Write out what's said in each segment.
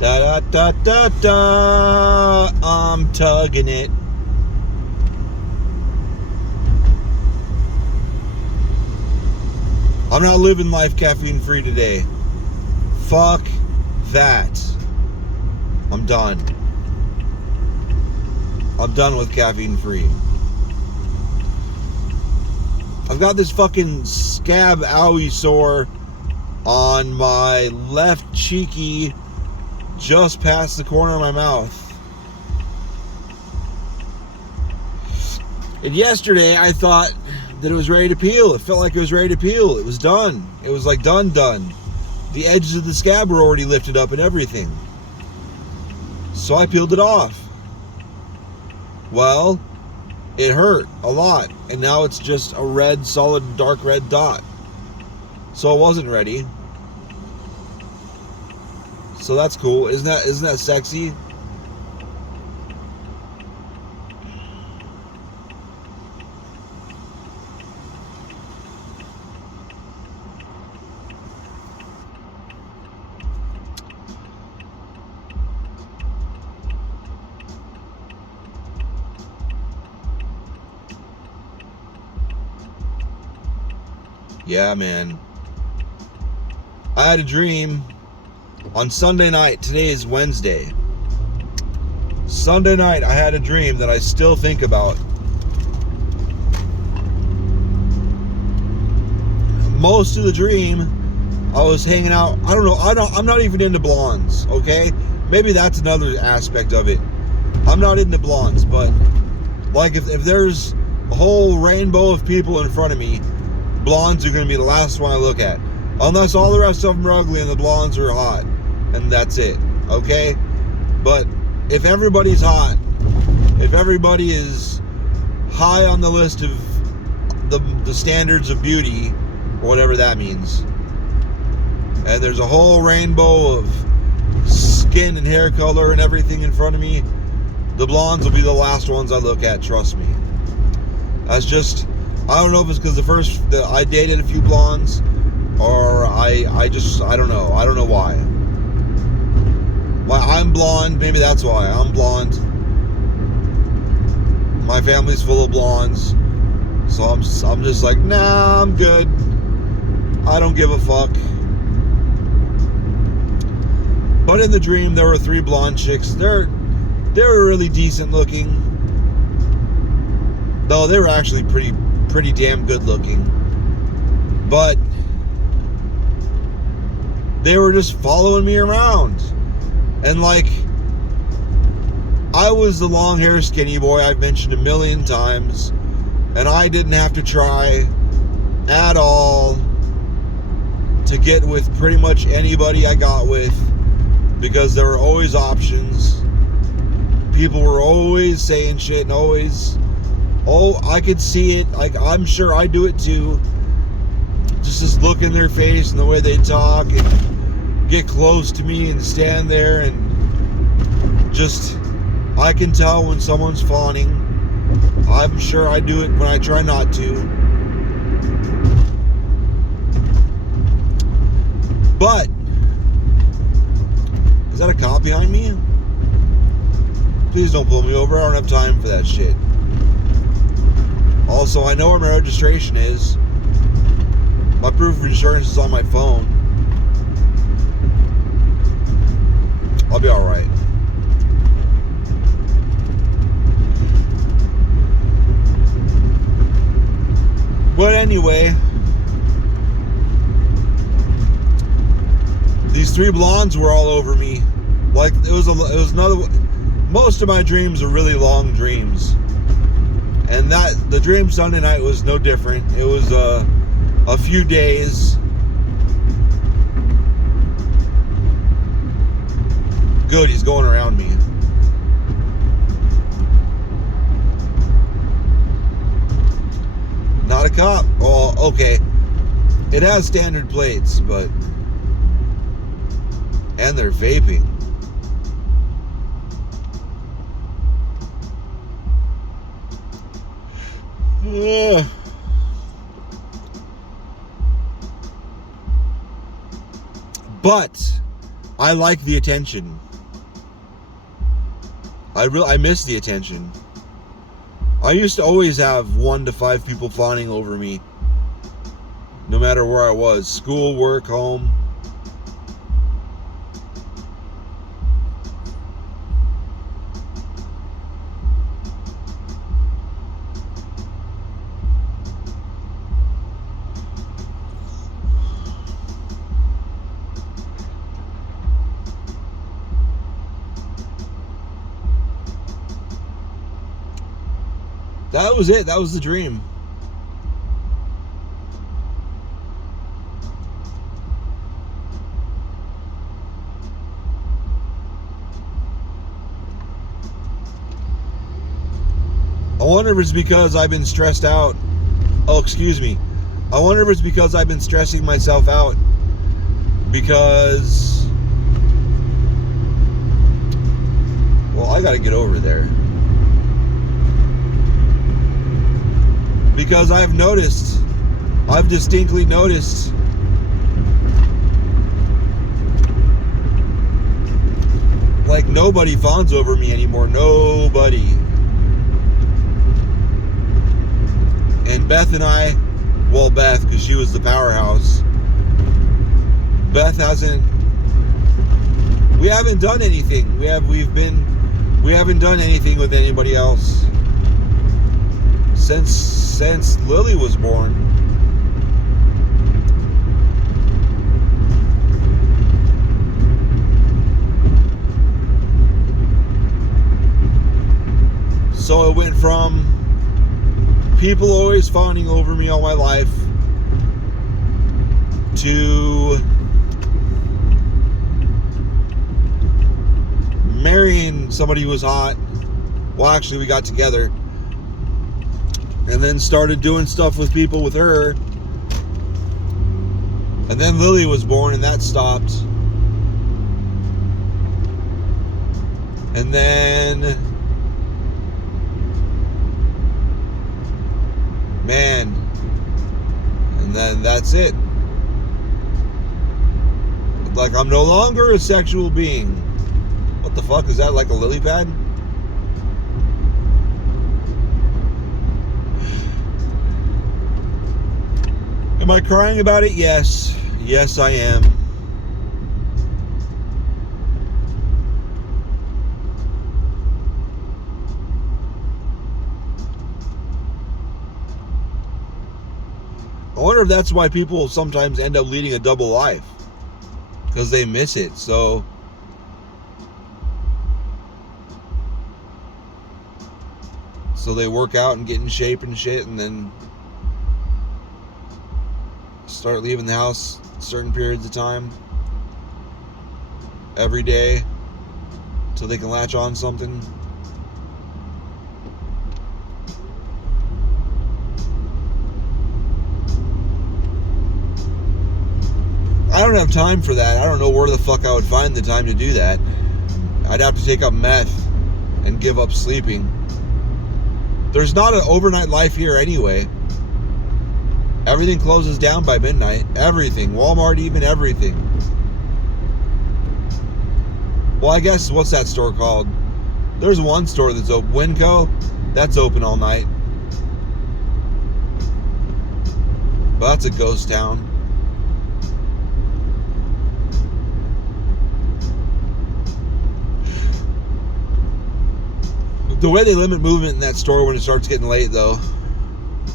Da da da da da. I'm tugging it. I'm not living life caffeine free today. Fuck that. I'm done. I'm done with caffeine free. I've got this fucking scab owie sore on my left cheeky, just past the corner of my mouth. And yesterday I thought that it was ready to peel. It felt like it was ready to peel. It was done. It was like done. The edges of the scab were already lifted up and everything. So I peeled it off. Well, it hurt a lot. And now it's just a red, solid, dark red dot. So I wasn't ready. So that's cool. Isn't that sexy? Yeah, man. I had a dream on Sunday night. Today is Wednesday. Sunday night, I had a dream that I still think about. Most of the dream, I was hanging out. I don't know. I'm not even into blondes, okay? Maybe that's another aspect of it. I'm not into blondes, but like if there's a whole rainbow of people in front of me, blondes are going to be the last one I look at. Unless all the rest of them are ugly and the blondes are hot. And that's it. Okay? But if everybody's hot, if everybody is high on the list of the standards of beauty, or whatever that means, and there's a whole rainbow of skin and hair color and everything in front of me, the blondes will be the last ones I look at, trust me. That's just... I don't know if it's because I dated a few blondes, or I don't know. I don't know why. I'm blonde. Maybe that's why. I'm blonde. My family's full of blondes, so I'm just like, nah, I'm good. I don't give a fuck. But in the dream, there were 3 blonde chicks. They were really decent looking. Though they were actually pretty damn good looking. But they were just following me around. And like, I was the long hair skinny boy I've mentioned a million times, and I didn't have to try at all to get with pretty much anybody I got with, because there were always options. People were always saying shit and always... Oh, I could see it. Like, I'm sure I do it too. Just look in their face and the way they talk and get close to me and stand there and just... I can tell when someone's fawning. I'm sure I do it when I try not to. But... Is that a cop behind me? Please don't pull me over. I don't have time for that shit. Also, I know where my registration is. My proof of insurance is on my phone. I'll be alright. But anyway, these 3 blondes were all over me. Like, it was another... Most of my dreams are really long dreams. And the dream Sunday night was no different. It was a few days. Good, he's going around me. Not a cop. Oh, okay. It has standard plates, but... And they're vaping. But I like the attention. I miss the attention. I used to always have 1 to 5 people fawning over me, no matter where I was, school, work, home. That was it. That was the dream. I wonder if it's because I've been stressed out. Oh, excuse me. I wonder if it's because I've been stressing myself out. Because, well, I gotta get over there. Because I've distinctly noticed like nobody fawns over me anymore. Nobody. And Beth and I, well, Beth, because she was the powerhouse, Beth we haven't done anything. We haven't done anything with anybody else since Lily was born. So it went from people always fawning over me all my life to marrying somebody who was hot. Well, actually, we got together and then started doing stuff with people with her. And then Lily was born and that stopped. And then, man, and then that's it. Like, I'm no longer a sexual being. What the fuck? Is that like a lily pad? Am I crying about it? Yes. Yes, I am. I wonder if that's why people sometimes end up leading a double life. Because they miss it. So they work out and get in shape and shit, and then start leaving the house certain periods of time every day till they can latch on something. I don't have time for that. I don't know where the fuck I would find the time to do that. I'd have to take up meth and give up sleeping. There's not an overnight life here anyway. Everything closes down by midnight. Everything. Walmart, even everything. Well, I guess, what's that store called? There's one store that's open. Winco? That's open all night. But that's a ghost town. The way they limit movement in that store when it starts getting late, though,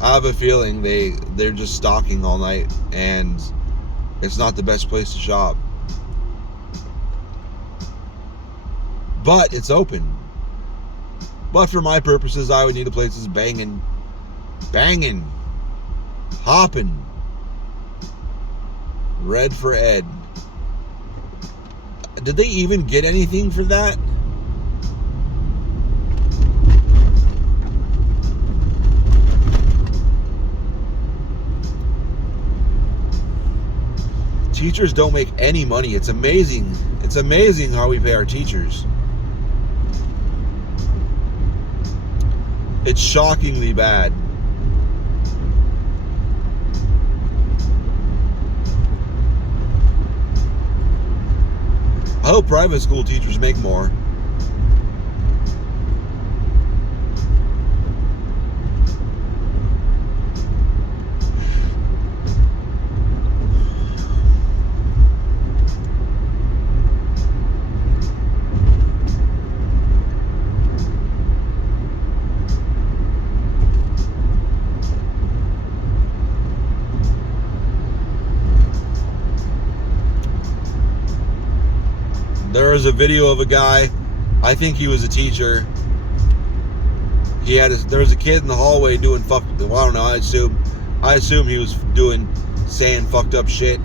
I have a feeling they're just stocking all night, and it's not the best place to shop. But it's open. But for my purposes, I would need a place that's banging, hopping, red for Ed. Did they even get anything for that? Teachers don't make any money. It's amazing. It's amazing how we pay our teachers. It's shockingly bad. I hope private school teachers make more. There was a video of a guy, I think he was a teacher. There was a kid in the hallway doing well, I don't know, I assume he was saying fucked up shit.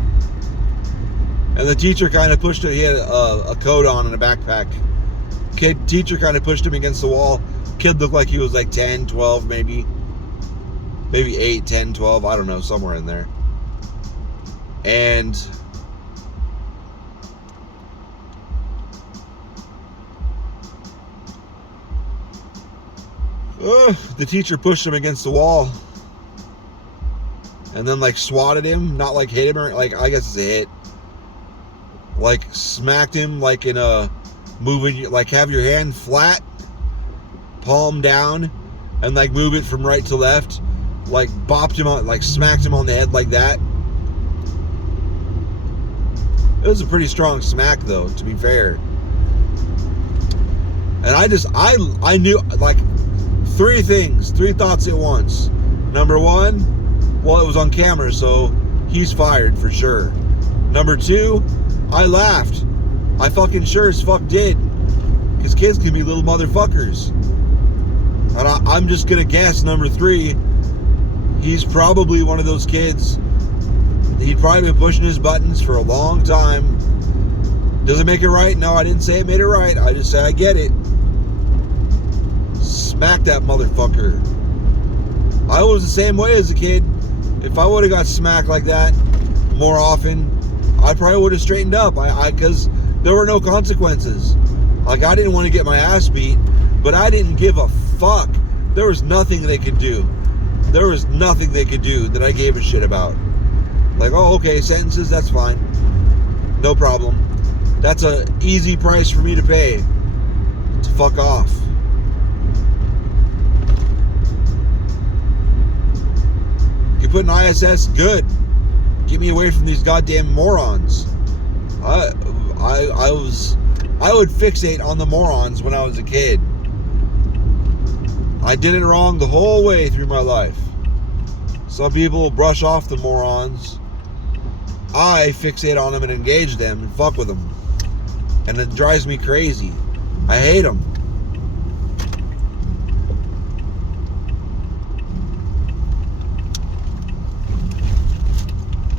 And the teacher kind of pushed him. He had a coat on and a backpack. Teacher kind of pushed him against the wall. Kid looked like he was like 10, 12 maybe 8, 10, 12, I don't know, somewhere in there. And the teacher pushed him against the wall and then like swatted him, not like hit him or like, I guess it's a hit, like smacked him like in a moving, like have your hand flat, palm down, and like move it from right to left, like bopped him on, like smacked him on the head like that. It was a pretty strong smack though, to be fair. And I knew like three thoughts at once. Number one, well, it was on camera, so he's fired for sure. Number two, I laughed. I fucking sure as fuck did. Because kids can be little motherfuckers. And I'm just gonna guess number three, he's probably one of those kids. He'd probably been pushing his buttons for a long time. Does it make it right? No, I didn't say it made it right. I just said I get it. Smack that motherfucker. I was the same way as a kid. If I would have got smacked like that more often, I probably would have straightened up. Because there were no consequences. Like, I didn't want to get my ass beat, but I didn't give a fuck. There was nothing they could do. There was nothing they could do that I gave a shit about. Like, oh, okay, sentences, that's fine. No problem. That's an easy price for me to pay. To fuck off. You put an ISS, good. Get me away from these goddamn morons. I would fixate on the morons when I was a kid. I did it wrong the whole way through my life. Some people brush off the morons. I fixate on them and engage them and fuck with them. And it drives me crazy. I hate them.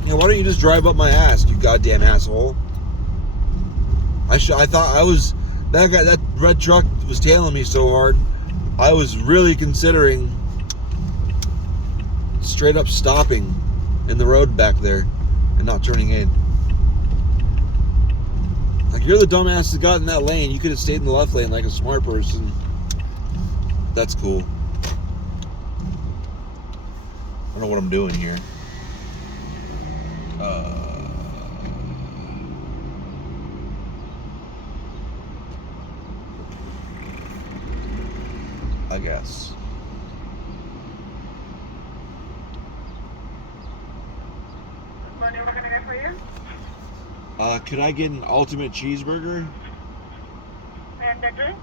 Yeah, why don't you just drive up my ass, you goddamn asshole? I thought I was, that red truck was tailing me so hard, I was really considering straight up stopping in the road back there and not turning in. Like, you're the dumbass that got in that lane. You could have stayed in the left lane like a smart person. That's cool. I don't know what I'm doing here. I guess. What are we gonna get for you? Could I get an ultimate cheeseburger? And the drink?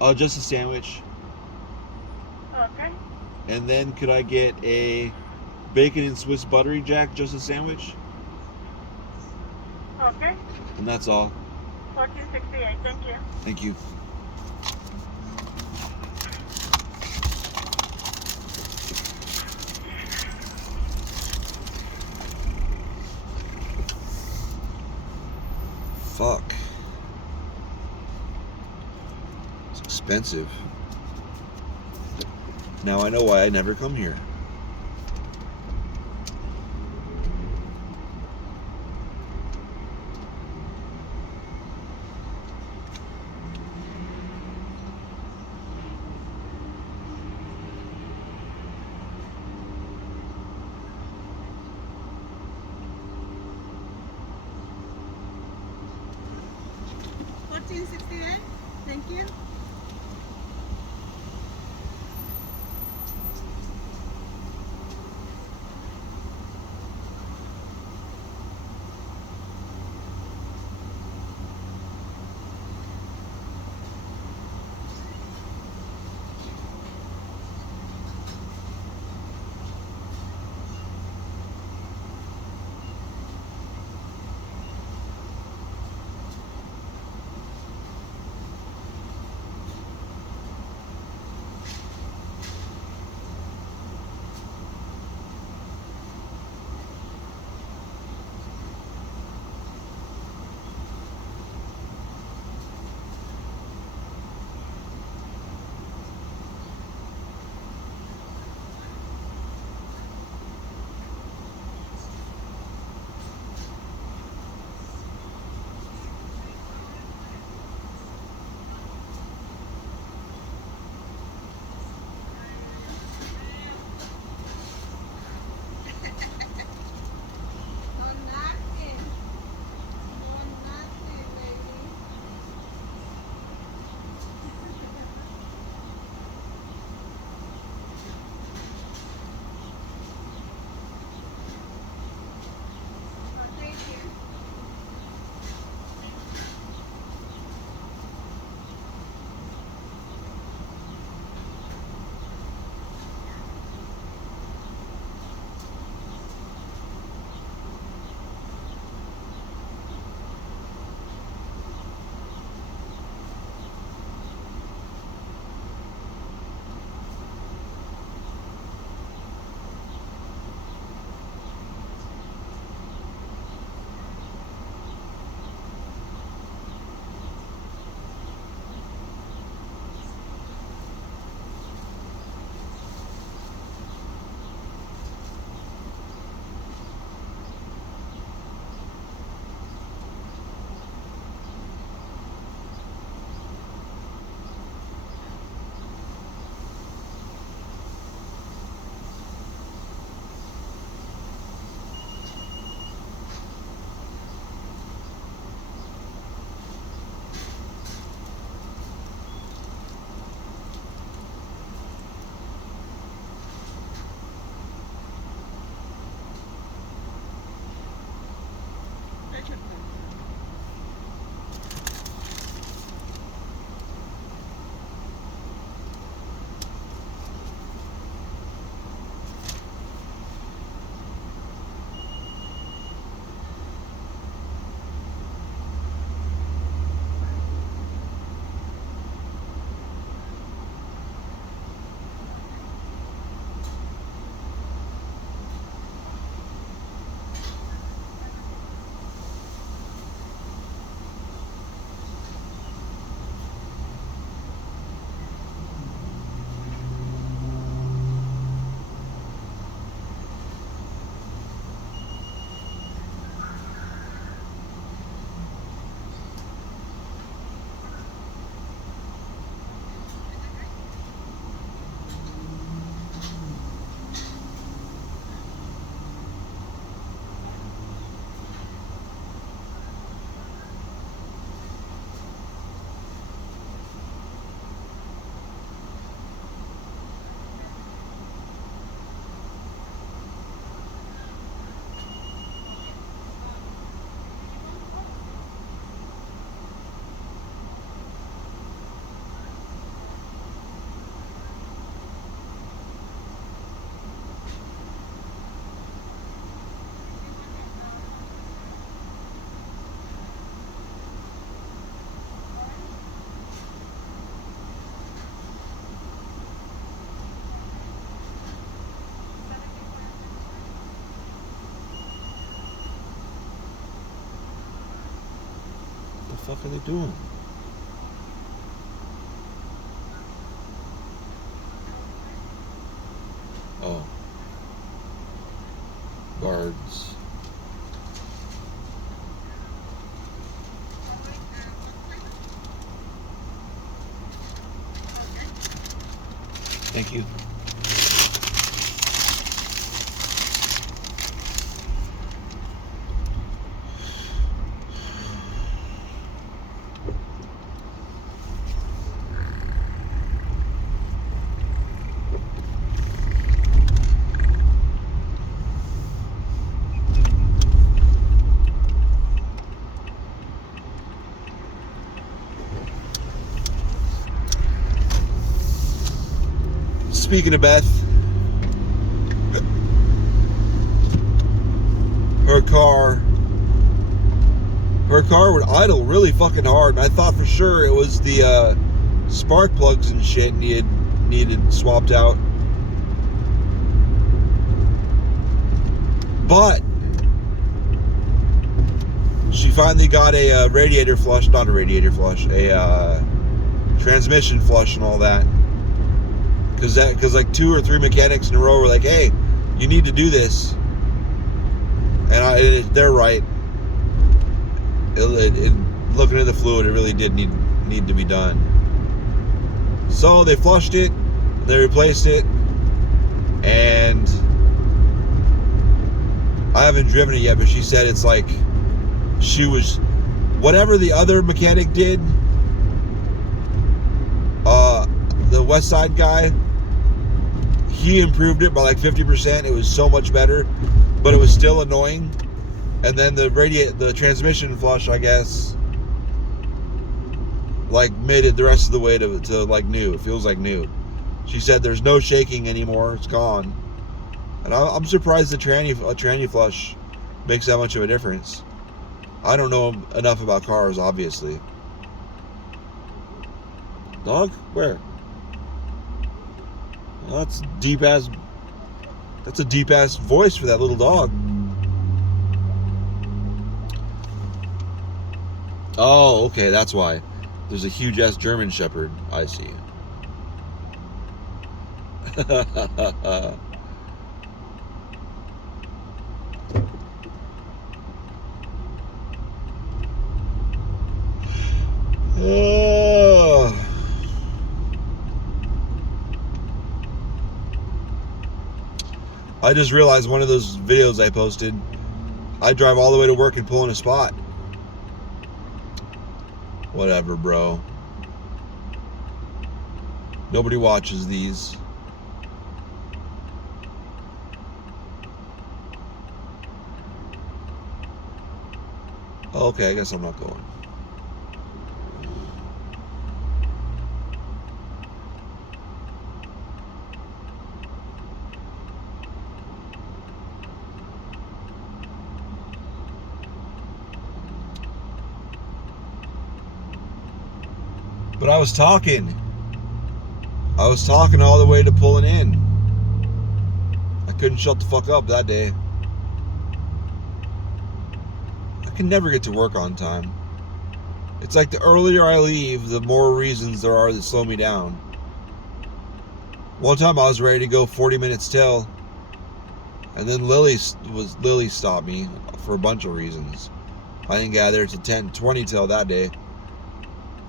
Oh, just a sandwich. Okay. And then could I get a bacon and Swiss buttery jack, just a sandwich? Okay. And that's all. $14.68. Thank you. Thank you. Fuck. It's expensive. Now I know why I never come here. 1468. Thank you. Fuck are they doing? Oh. Guards. Thank you. speaking of Beth, her car would idle really fucking hard. And I thought for sure it was the spark plugs and shit needed swapped out. But she finally got a radiator flush, not a radiator flush, a transmission flush and all that. Because like 2 or 3 mechanics in a row were like, "Hey, you need to do this," and they're right. Looking at the fluid, it really did need to be done. So they flushed it, they replaced it, and I haven't driven it yet, but she said it's like she was whatever the other mechanic did. The West Side guy, he improved it by like 50%. It was so much better, but it was still annoying. And then the transmission flush, I guess, like made it the rest of the way to like new. It feels like new. She said there's no shaking anymore. It's gone. And I'm surprised a tranny flush makes that much of a difference. I don't know enough about cars, obviously. Dog? Where? Well, that's a deep ass voice for that little dog. Oh, okay, that's why. There's a huge ass German Shepherd. I see. I just realized one of those videos I posted, I drive all the way to work and pull in a spot. Whatever, bro. Nobody watches these. Okay, I guess I'm not going. But I was talking all the way to pulling in. I couldn't shut the fuck up that day. I can never get to work on time. It's like the earlier I leave, the more reasons there are that slow me down. One time I was ready to go 40 minutes till, and then Lily stopped me for a bunch of reasons. I didn't get there till 10:20 till that day.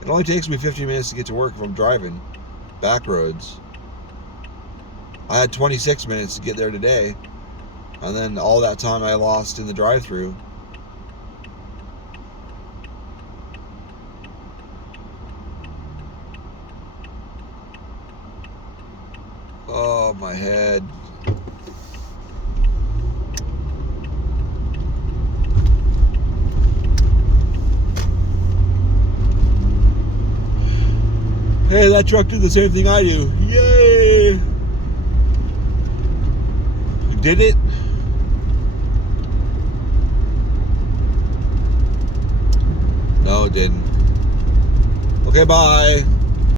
It only takes me 15 minutes to get to work if I'm driving back roads. I had 26 minutes to get there today, and then all that time I lost in the drive-thru. Oh, my head. Hey, that truck did the same thing I do. Yay! You did it? No, it didn't. Okay, bye.